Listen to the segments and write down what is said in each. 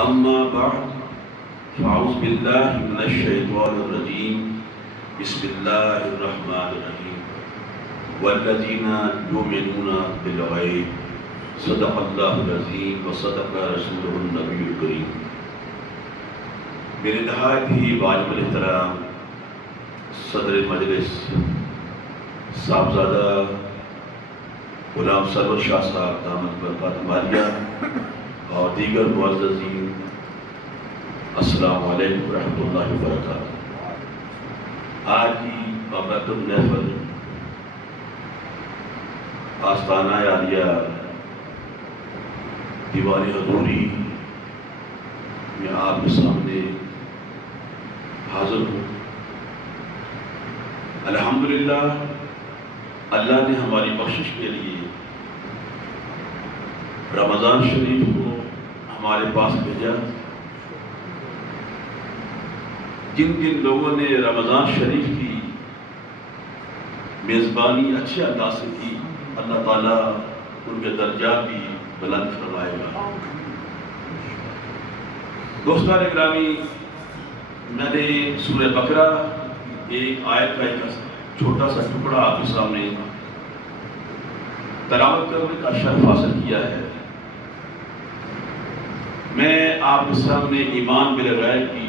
اما بعد فاعوذ باللہ من الشیطان الرجیم بسم اللہ الرحمن الرحیم والذین یؤمنون بالغیب صدق اللہ العظیم وصدق رسولہ النبی الکریم۔ میرے نہایت ہی واجب الاحترام صدر مجلس صاحبزادہ غلام سرور شاہ صاحب دامت برکاتہ عالیہ اور دیگر معززین، السلام علیکم ورحمۃ اللہ وبرکاتہ۔ آج کی مبارک محفل آستانہ عالیہ دیوان حضوری میں آپ کے سامنے حاضر ہوں۔ الحمدللہ اللہ نے ہماری بخشش کے لیے رمضان شریف کو ہمارے پاس بھیجا۔ جن جن لوگوں نے رمضان شریف کی میزبانی اچھے انداز سے کی، اللہ تعالیٰ ان کے درجات بھی بلند فرمائے گا۔ دوستان گرامی، میں نے سورہ بقرہ ایک آیت کا ایک چھوٹا سا ٹکڑا آپ کے سامنے تلاوت کرنے کا شرف حاصل کیا ہے۔ میں آپ کے سامنے ایمان بالغیب کی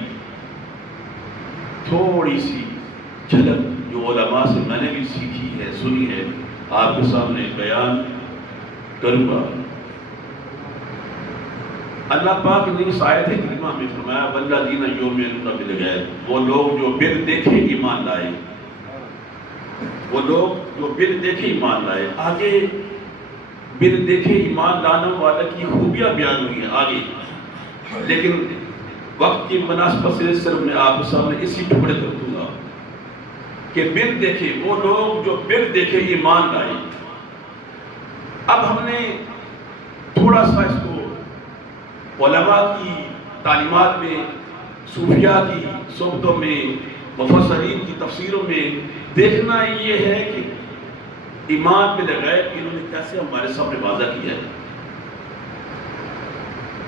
تھوڑی سی جھلک جو علماء سے میں نے بھی سیکھی ہے، سنی ہے، آپ کے سامنے بیان کروں گا۔ اللہ پاک نے اس آیت کریمہ میں فرمایا والذین یؤمنون بالغیب، وہ لوگ جو بن دیکھے ایمان لائے، وہ لوگ جو بن دیکھے ایمان لائے۔ آگے بن دیکھے ایمان لانے والے کی خوبیاں بیان ہوئی ہیں آگے، لیکن وقت کی مناسبت سے صرف میں آپ کے سامنے اسی ٹکڑے کر دوں گا کہ بن دیکھے، وہ لوگ جو بن دیکھے ایمان لائے۔ اب ہم نے تھوڑا سا اس کو علماء کی تعلیمات میں، صوفیاء کی صحبتوں میں، مفسرین کی تفسیروں میں دیکھنا یہ ہے کہ ایمان بالغیب انہوں نے کیسے ہمارے سامنے واضح کیا ہے۔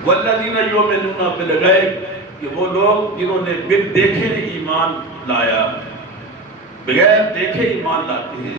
والذین یؤمنون بالغیب کہ وہ لوگ جنہوں نے بن دیکھے ایمان لایا، بغیر دیکھے ایمان لاتے ہیں۔